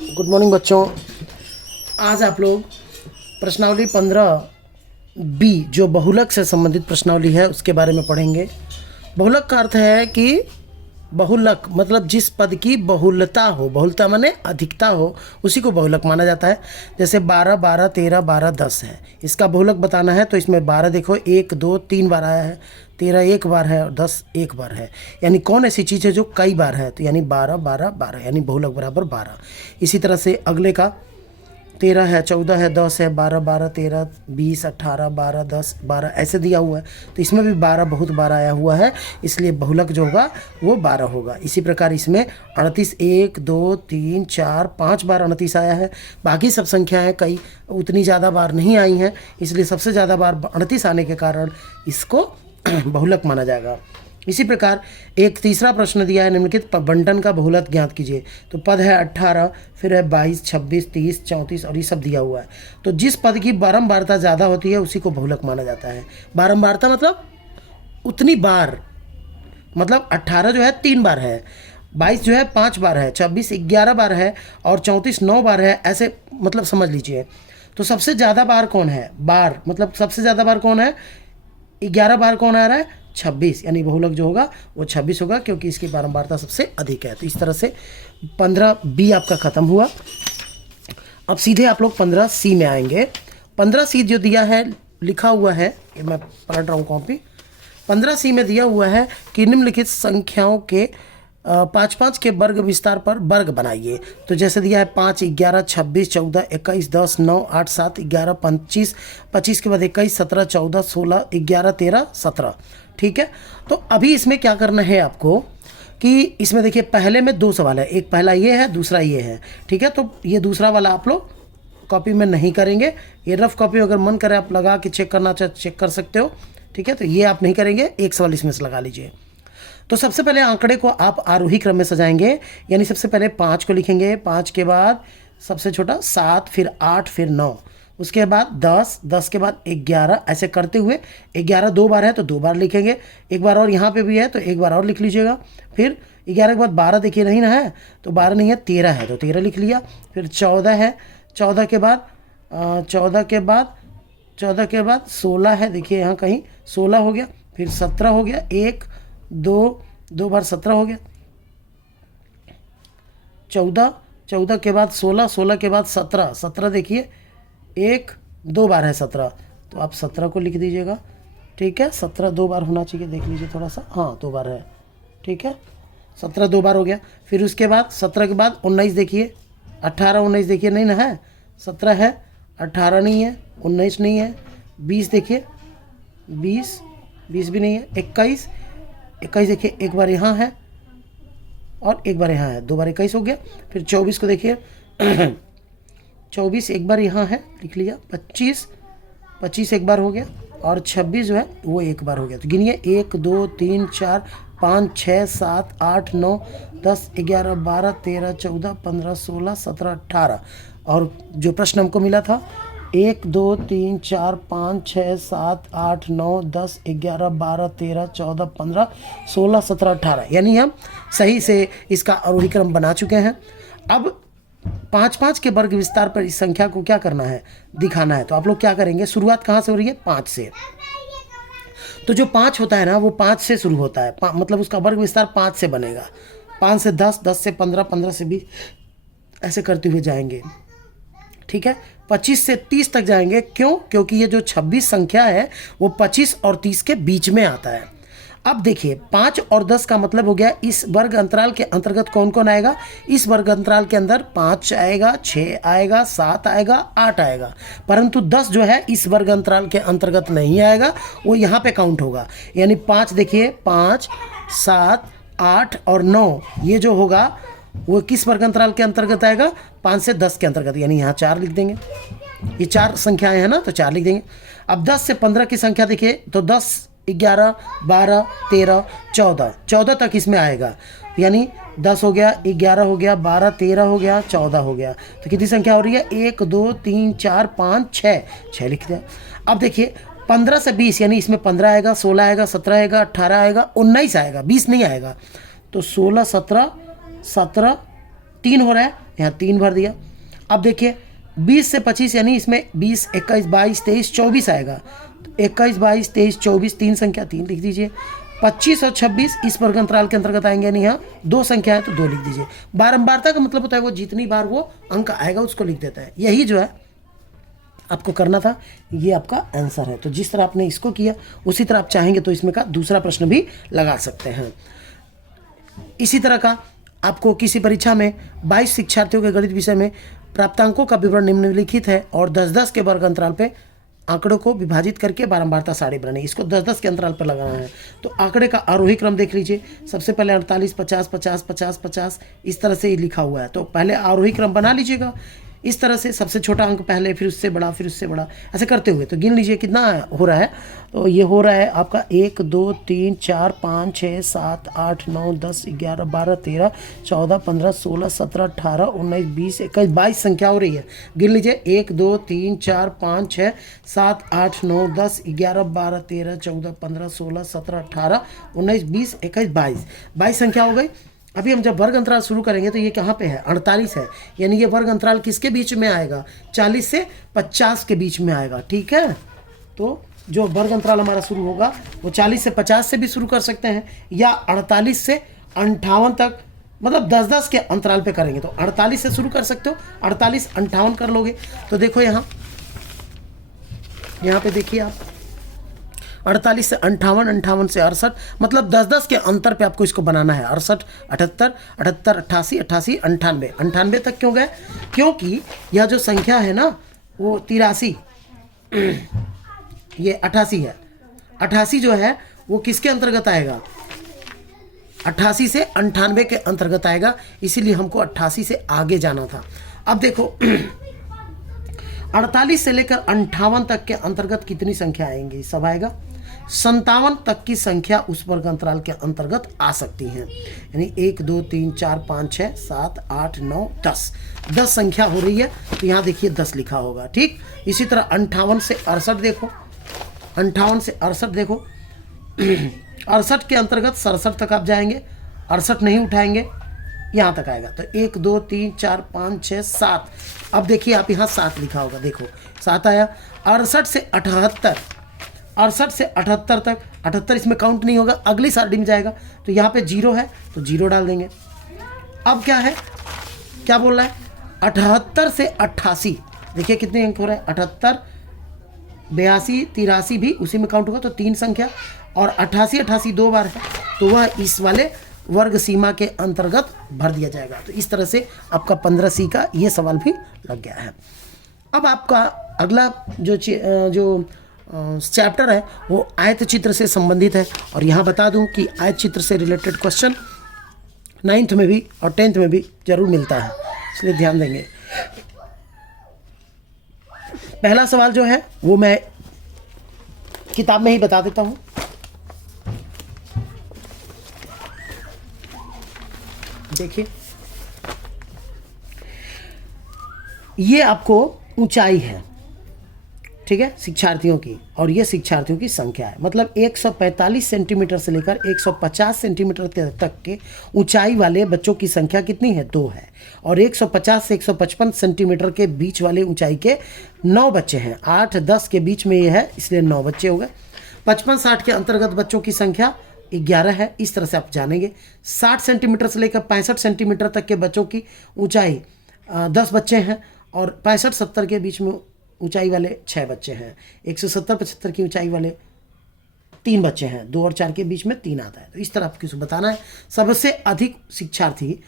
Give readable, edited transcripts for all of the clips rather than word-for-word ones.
Good morning बच्चों। आज आप लोग प्रश्नावली 15B जो बहुलक से संबंधित प्रश्नावली है उसके बारे में पढ़ेंगे। बहुलक का अर्थ है कि बहुलक मतलब जिस पद की बहुलता हो, बहुलता माने अधिकता हो, उसी को बहुलक माना जाता है। जैसे 12, 12, 13, 12, 10 है। इसका बहुलक बताना है तो इसमें 12 देखो 1, 2, 3 बार आया है, 13 एक बार है और 10 एक बार है। यानी कौन ऐसी चीज़ है जो कई बार है, तो यानी 12, 12, 12 यानी बहुलक बराबर 12। इसी तरह से अगले का 13 है, 14 है, 10 है, 12, 12, 13, 20, 18, 12, 10, 12 ऐसे दिया हुआ है। तो इसमें भी 12 बहुत बार आया हुआ है, इसलिए बहुलक जो होगा वो 12 होगा। इसी प्रकार इसमें 38 1, 2, 3, 4, 5 बार 38 आया है। बाकी सब संख्याएं कई उतनी ज़्यादा बार नहीं आई हैं, इसलिए सबसे ज़्यादा बार 38 आने के कारण इसको बहुलक माना जाएगा। इसी प्रकार एक तीसरा प्रश्न दिया है, निम्नलिखित बंटन का बहुलक ज्ञात कीजिए। तो पद है 18, फिर है 22, 26, 30, 34 और ये सब दिया हुआ है। तो जिस पद की बारंबारता ज़्यादा होती है उसी को बहुलक माना जाता है। बारंबारता मतलब उतनी बार, मतलब 18 जो है 3 बार है, 22 जो है 5 बार है, 26 11 बार है और 34 9 बार है, ऐसे मतलब समझ लीजिए। तो सबसे ज़्यादा बार कौन है, बार मतलब सबसे ज़्यादा बार कौन है, 11 बार कौन आ रहा है, 26, यानी बहुलक जो होगा वो 26 होगा क्योंकि इसकी बारंबारता सबसे अधिक है। तो इस तरह से 15B आपका ख़त्म हुआ। अब सीधे आप लोग 15C में आएंगे। 15C जो दिया है, लिखा हुआ है, ये मैं पढ़ रहा हूँ कॉपी। 15C में दिया हुआ है कि निम्नलिखित संख्याओं के 5 5 के वर्ग विस्तार पर वर्ग बनाइए। तो जैसे दिया है 5, 11, 26, 14, 21, 10, 9, 8, 7, 11, 25, 25 के बाद 21, 17, 14, 16, 11, 13, 17। ठीक है, तो अभी इसमें क्या करना है आपको कि इसमें देखिए पहले में 2 सवाल है, एक पहला ये है, दूसरा ये है। ठीक है, तो ये दूसरा वाला आप लोग कॉपी में नहीं करेंगे, ये रफ कॉपी अगर मन करे आप लगा के चेक करना चाहे चेक कर सकते हो। ठीक है, तो ये आप नहीं करेंगे, एक सवाल इसमें से लगा लीजिए। तो सबसे पहले आंकड़े को आप आरोही क्रम में सजाएंगे, यानी सबसे पहले 5 को लिखेंगे, 5 के बाद सबसे छोटा 7, फिर 8, फिर 9, उसके बाद 10, 10 के बाद 11, ऐसे करते हुए 11 2 बार है तो 2 बार लिखेंगे, एक बार और यहाँ पे भी है तो एक बार और लिख लीजिएगा। फिर 11 के बाद 12 देखिए नहीं ना है तो 12 नहीं है, 13 है तो 13 लिख लिया। फिर 14 है, 14 के बाद 14 के बाद 16 है, देखिए यहाँ कहीं 16 हो गया। फिर 17 हो गया, 1 2 बार 17 हो गया। 14 के बाद 16, 16 के बाद 17, 17 देखिए 1 2 बार है 17, तो आप 17 को लिख दीजिएगा। ठीक है, 17 2 बार होना चाहिए, देख लीजिए थोड़ा सा, हाँ 2 बार है। ठीक है, 17 2 बार हो गया। फिर उसके बाद 17 के बाद 19 देखिए, 18 19 देखिए नहीं ना है, 17 है, 18 नहीं है, 19 नहीं है, 20 देखिए, 20 भी नहीं है, 21 देखिए एक बार यहाँ है और एक बार यहाँ है, 2 बार 21 हो गया। फिर 24 को देखिए 24 एक बार यहाँ है, लिख लिया। 25 एक बार हो गया और 26 जो है वो एक बार हो गया। तो गिनिए 1 2 3 4 5 6 7 8 9 10 11 12 13 14 15 16 17 18। और जो प्रश्न हमको मिला था 1 2 3 4 5 6 7 8 9 10 11 12 13 14 15 16 17 18, यानी हम सही से इसका आरोही क्रम बना चुके हैं। अब 5 5 के वर्ग विस्तार पर इस संख्या को क्या करना है, दिखाना है। तो आप लोग क्या करेंगे, शुरुआत कहाँ से हो रही है, 5 से। तो जो 5 होता है ना वो 5 से शुरू होता है, मतलब उसका वर्ग विस्तार 5 से बनेगा। 5 से 10, 10 से 15, 15 से 20, ऐसे करते हुए जाएंगे। ठीक है, 25 से 30 तक जाएंगे। क्यों, क्योंकि ये जो 26 संख्या है वो 25 और 30 के बीच में आता है। अब देखिए 5 और 10 का मतलब हो गया इस वर्ग अंतराल के अंतर्गत कौन कौन आएगा। इस वर्ग अंतराल के अंदर 5 आएगा, 6 आएगा, 7 आएगा, 8 आएगा, परंतु 10 जो है इस वर्ग अंतराल के अंतर्गत नहीं आएगा, वो यहाँ पे काउंट होगा। यानी 5 देखिए, 5 7 8 और 9 ये जो होगा वो किस वर्ग अंतराल के अंतर्गत आएगा, 5 से 10 के अंतर्गत, यानी यहाँ 4 लिख देंगे। ये 4 संख्याएं हैं ना तो 4 लिख देंगे। अब 10 से 15 की संख्या देखिए तो 10 11 12 13 14, 14 तक इसमें आएगा, यानी 10 हो गया, 11 हो गया, 12 13 हो गया, 14 हो गया। तो कितनी संख्या हो रही है, 1 2 3 4 5 6 लिख दिया। अब देखिए 15 से 20, यानी इसमें 15 आएगा, 16 आएगा, 17 आएगा, 18 आएगा, 19 आएगा, 20 नहीं आएगा। तो 16 17 17 3 हो रहा है, यहाँ 3 भर दिया। अब देखिए 20 से 25 यानी इसमें 20, 21, 22, 23, 24 आएगा। तो 21, 22, 23, 24 तीन संख्या 3 लिख दीजिए। 25 और 26 इस वर्ग अंतराल के अंतर्गत आएंगे, यानी यहाँ 2 संख्या है तो 2 लिख दीजिए। बारंबारता का मतलब होता है वो जितनी बार वो अंक आएगा उसको लिख देता है। यही जो है आपको करना था, ये आपका आंसर है। तो जिस तरह आपने इसको किया उसी तरह आप चाहेंगे तो इसमें का दूसरा प्रश्न भी लगा सकते हैं। इसी तरह का आपको किसी परीक्षा में 22 शिक्षार्थियों के गणित विषय में प्राप्तांकों का विवरण निम्नलिखित है और 10-10 के वर्ग अंतराल पे आंकड़ों को विभाजित करके बारंबारता सारणी बनानी, इसको 10-10 के अंतराल पर लगाना है। तो आंकड़े का आरोही क्रम देख लीजिए, सबसे पहले 48, 50, 50, 50, 50 इस तरह से लिखा हुआ है। तो पहले आरोही क्रम बना लीजिएगा इस तरह से, सबसे छोटा अंक पहले, फिर उससे बड़ा, फिर उससे बड़ा, ऐसे करते हुए। तो गिन लीजिए कितना हो रहा है। तो ये हो रहा है आपका 1, 2, 3, 4, 5, 6, 7, 8, 9, 10, 11, 12, 13, 14, 15, 16, 17, 18, 19, 20, 21, 22 संख्या हो रही है। गिन लीजिए 1, 2, 3, 4, 5, 6, 7, 8, 9, 10, 11, 12, 13, 14, 15, 16, 17, 18, 19, 20, 21, 22 संख्या हो गई। अभी हम जब वर्ग अंतराल शुरू करेंगे तो ये कहाँ पे है, 48 है, यानी ये वर्ग अंतराल किसके बीच में आएगा, 40 से 50 के बीच में आएगा। ठीक है, तो जो वर्ग अंतराल हमारा शुरू होगा वो 40 से 50 से भी शुरू कर सकते हैं या 48 से 58 तक, मतलब 10-10 के अंतराल पे करेंगे। तो 48 से शुरू कर सकते हो, 48, 58 कर लोगे। तो देखो यहाँ पे देखिए आप 48 से 58, 58 से 68, मतलब 10-10 के अंतर पे आपको इसको बनाना है। 68, 78, 78, 88, 88, 98, 98 तक क्यों गए, क्योंकि यह जो संख्या है ना वो 83, ये 88 है। 88 जो है वो किसके अंतर्गत आएगा, 88 से 98 के अंतर्गत आएगा, इसीलिए हमको 88 से आगे जाना था। अब देखो 48 से लेकर 58 तक के अंतर्गत कितनी संख्या आएंगी, सब आएगा 57 तक की संख्या उस वर्ग अंतराल के अंतर्गत आ सकती हैं, यानी 1, 2, 3, 4, 5, 6, 7, 8, 9, 10 संख्या हो रही है। तो यहाँ देखिए 10 लिखा होगा। ठीक, इसी तरह 58 से 68 देखो, 58 से 68 देखो 68 के अंतर्गत 67 तक आप जाएंगे, 68 नहीं उठाएंगे, यहाँ तक आएगा। तो 1, 2, 3, 4, 5, 6, 7। अब देखिए आप यहाँ 7 लिखा होगा, देखो 7 आया। 68 से 78, 68 से 78 तक, 78 इसमें काउंट नहीं होगा, अगली सारणी में जाएगा। तो यहाँ पे 0 है तो 0 डाल देंगे। अब क्या है, क्या बोल रहा है, 78 से 88 देखिए कितने अंक हो रहा है, 78, 82, 83 भी उसी में काउंट होगा, तो 3 संख्या, और 88, 88 2 बार है तो वह इस वाले वर्ग सीमा के अंतर्गत भर दिया जाएगा। तो इस तरह से आपका 15C का ये सवाल भी लग गया है। अब आपका अगला जो चैप्टर है वो आयत चित्र से संबंधित है, और यहाँ बता दूं कि आयत चित्र से रिलेटेड क्वेश्चन 9th में भी और 10th में भी जरूर मिलता है, इसलिए ध्यान देंगे। पहला सवाल जो है वो मैं किताब में ही बता देता हूँ। देखिए ये आपको ऊंचाई है, ठीक है, शिक्षार्थियों की, और ये शिक्षार्थियों की संख्या है। मतलब 145 सेंटीमीटर से लेकर 150 सेंटीमीटर तक के ऊंचाई वाले बच्चों की संख्या कितनी है, 2 है। और 150 से 155 सेंटीमीटर के बीच वाले ऊंचाई के 9 बच्चे हैं। 8-10 के बीच में ये है, इसलिए 9 बच्चे हो गए। 55-60 के अंतर्गत बच्चों की संख्या 11 है। इस तरह से आप जानेंगे। 60 सेंटीमीटर से लेकर 65 सेंटीमीटर तक के बच्चों की ऊंचाई 10 बच्चे हैं, और 65-70 के बीच में ऊंचाई वाले 6 बच्चे हैं। 170-75 की ऊंचाई वाले 3 बच्चे हैं। 2 और 4 के बीच में 3 आता है। तो इस तरह आपको किसको बताना है, सबसे अधिक शिक्षार्थी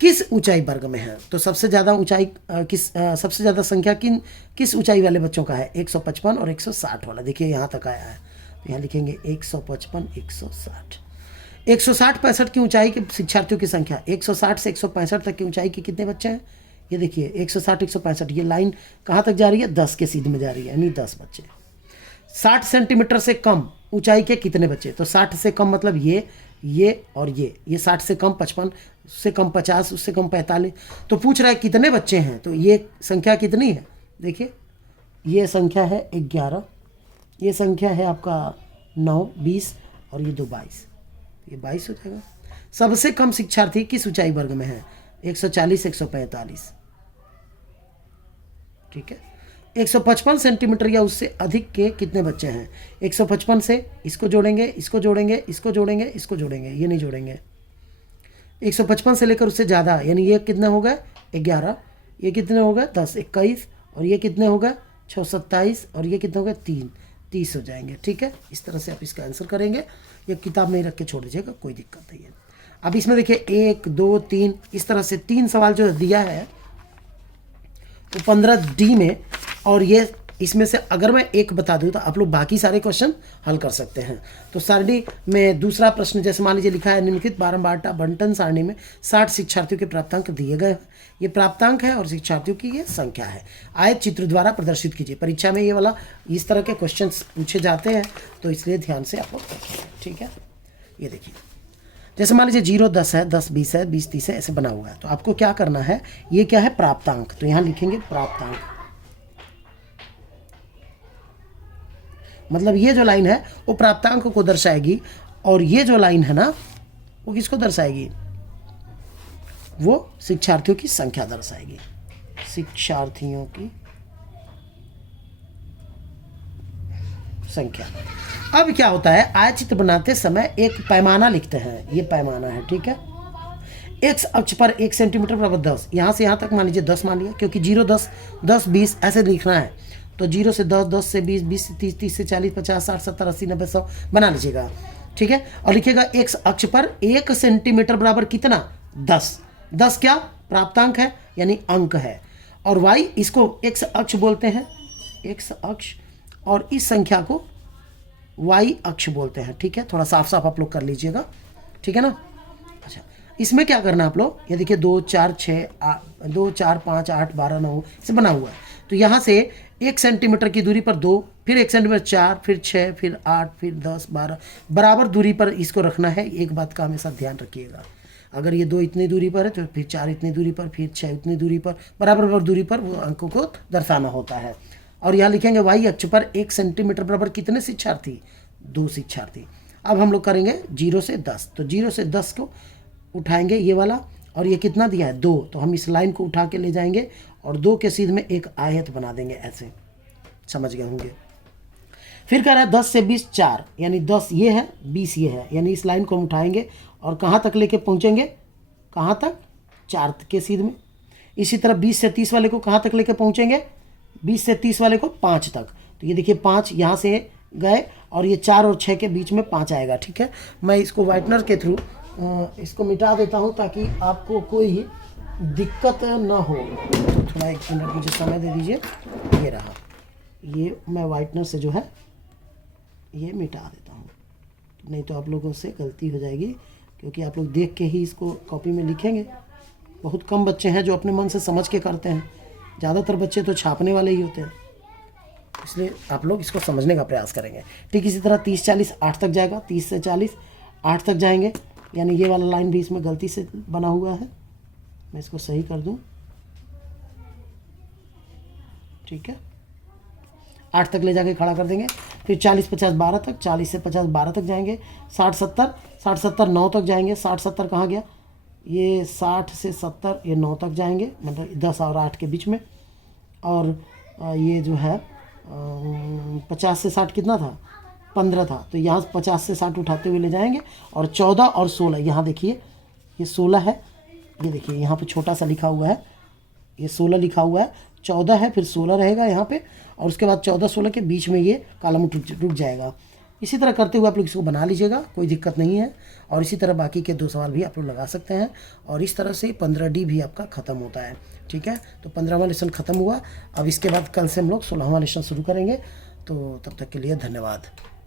किस ऊंचाई वर्ग में है। तो सबसे ज़्यादा ऊंचाई सबसे ज़्यादा संख्या किस ऊंचाई वाले बच्चों का है, 155 और 160 वाला। देखिए यहाँ तक आया है, तो यहाँ लिखेंगे 155, 160। 160-65 की ऊंचाई के शिक्षार्थियों की संख्या, 160 से 165 तक की ऊंचाई के कितने बच्चे हैं, ये देखिए 160-165, ये लाइन कहाँ तक जा रही है, 10 के सीध में जा रही है, यानी 10 बच्चे। 60 सेंटीमीटर से कम ऊंचाई के कितने बच्चे, तो 60 से कम मतलब ये और ये 60 से कम 55, उससे कम 50, उससे कम 45। तो पूछ रहा है कितने बच्चे हैं, तो ये संख्या कितनी है, देखिए ये संख्या है 11, ये संख्या है आपका 9, 20 और ये 2, 22, ये 22 हो जाएगा। सबसे कम शिक्षार्थी किस ऊंचाई वर्ग में है, 140, 145, ठीक है। 155 सेंटीमीटर या उससे अधिक के कितने बच्चे हैं? 155 से इसको जोड़ेंगे, इसको जोड़ेंगे, इसको जोड़ेंगे, इसको जोड़ेंगे, ये नहीं जोड़ेंगे। 155 से लेकर उससे ज़्यादा, यानी ये कितने हो गए? 11, ये कितने हो गए? 10, 21, और ये कितने हो गए? 6, 27, और ये कितने हो गए? 3, 30 हो जाएंगे, ठीक है। इस तरह से आप इसका आंसर करेंगे। ये किताब में ही रख के छोड़ दीजिएगा, कोई दिक्कत नहीं है। अब इसमें देखिए 1, 2, 3, इस तरह से 3 सवाल जो दिया है तो 15D में, और ये इसमें से अगर मैं एक बता दूं तो आप लोग बाकी सारे क्वेश्चन हल कर सकते हैं। तो सारणी में दूसरा प्रश्न जैसे मान लीजिए लिखा है, निम्नलिखित बारंबारता बंटन सारणी में 60 शिक्षार्थियों के प्राप्तांक दिए गए हैं। ये प्राप्तांक है और शिक्षार्थियों की ये संख्या है। आयत चित्र द्वारा प्रदर्शित कीजिए। परीक्षा में ये वाला इस तरह के क्वेश्चन पूछे जाते हैं, तो इसलिए ध्यान से आप लोग देखिए, ठीक है। ये देखिए, जैसे मान लीजिए 0, 10 है, 10, 20 है, 20, 30 है, ऐसे बना हुआ है। तो आपको क्या करना है, ये क्या है? प्राप्तांक। तो यहाँ लिखेंगे प्राप्तांक, मतलब ये जो लाइन है वो प्राप्तांक को दर्शाएगी, और ये जो लाइन है ना वो किसको दर्शाएगी? वो शिक्षार्थियों की संख्या दर्शाएगी, शिक्षार्थियों की संख्या। अब क्या होता है, आयतचित्र बनाते समय एक पैमाना लिखते हैं, ये पैमाना है, ठीक है। एक्स अक्ष पर 1 सेंटीमीटर बराबर 10, यहाँ से यहाँ तक मान लीजिए 10 मान लिया, क्योंकि 0, 10, 10, 20 ऐसे लिखना है। तो 0 से 10, 10 से 20, 20 से 30, 30 से 40, 50, 60, 70, 80, 90, 100 बना लीजिएगा, ठीक है। और लिखिएगा एक्स अक्ष पर 1 सेंटीमीटर बराबर कितना? 10। 10 क्या? प्राप्तांक है, यानी अंक है। और वाई, इसको एक्स अक्ष बोलते हैं, एक्स अक्ष, और इस संख्या को वाई अक्ष बोलते हैं, ठीक है। थोड़ा साफ साफ आप लोग कर लीजिएगा, ठीक है ना। अच्छा, इसमें क्या करना आप लोग, ये देखिए 2, 4, 6, 2, 4, 5, 8, 12, 9 से बना हुआ है। तो यहाँ से 1 सेंटीमीटर की दूरी पर 2, फिर 1 सेंटीमीटर 4, फिर 6, फिर 8, फिर 10, 12 बराबर दूरी पर इसको रखना है। एक बात का हमेशा ध्यान रखिएगा, अगर ये 2 इतनी दूरी पर है तो फिर 4 इतनी दूरी पर, फिर 6 इतनी दूरी पर, बराबर दूरी पर वो अंकों को दर्शाना होता है। और यहाँ लिखेंगे वाई अक्ष पर 1 सेंटीमीटर बराबर कितने शिक्षार्थी? 2 शिक्षार्थी। अब हम लोग करेंगे 0 से 10, तो 0 से 10 को उठाएंगे ये वाला, और ये कितना दिया है? 2, तो हम इस लाइन को उठा के ले जाएंगे और 2 के सीध में एक आयत बना देंगे, ऐसे, समझ गए होंगे। फिर कह रहा है 10 से 20 4, यानी 10 ये है, 20 ये है, यानी इस लाइन को हम उठाएंगे और कहाँ तक लेके पहुँचेंगे? कहाँ तक? 4 के सीध में। इसी तरह 20 से 30 वाले को कहाँ तक लेके पहुँचेंगे? 20 से 30 वाले को 5 तक। तो ये देखिए 5 यहाँ से गए, और ये 4 और 6 के बीच में 5 आएगा, ठीक है। मैं इसको व्हाइटनर के थ्रू इसको मिटा देता हूँ ताकि आपको कोई दिक्कत ना हो। तो थोड़ा 1 मिनट मुझे समय दे दीजिए। ये रहा, ये मैं व्हाइटनर से जो है ये मिटा देता हूँ, नहीं तो आप लोगों से गलती हो जाएगी, क्योंकि आप लोग देख के ही इसको कॉपी में लिखेंगे। बहुत कम बच्चे हैं जो अपने मन से समझ के करते हैं, ज़्यादातर बच्चे तो छापने वाले ही होते हैं, इसलिए आप लोग इसको समझने का प्रयास करेंगे। ठीक इसी तरह 30, 40, 8 तक जाएगा, 30 से 40 8 तक जाएंगे, यानी ये वाला लाइन भी इसमें गलती से बना हुआ है, मैं इसको सही कर दूं, ठीक है। 8 तक ले जाके खड़ा कर देंगे। फिर 40, 50, 12 तक, 40 से 50 12 तक जाएंगे। 60, 70 9 तक जाएंगे। 60, 70 कहाँ गया? ये 60 से 70 ये 9 तक जाएंगे, मतलब 10 और 8 के बीच में। और ये जो है 50 से 60 कितना था? 15 था, तो यहाँ 50 से 60 उठाते हुए ले जाएंगे। और 14 और 16, यहाँ देखिए ये 16 है, ये देखिए यहाँ पे छोटा सा लिखा हुआ है, ये 16 लिखा हुआ है, 14 है, फिर 16 रहेगा यहाँ पे, और उसके बाद 14 16 के बीच में ये कॉलम रुक जाएगा। इसी तरह करते हुए आप लोग इसको बना लीजिएगा, कोई दिक्कत नहीं है। और इसी तरह बाकी के 2 सवाल भी आप लोग लगा सकते हैं। और इस तरह से 15D भी आपका ख़त्म होता है, ठीक है। तो 15वां लेसन ख़त्म हुआ। अब इसके बाद कल से हम लोग 16वां लेसन शुरू करेंगे। तो तब तक के लिए धन्यवाद।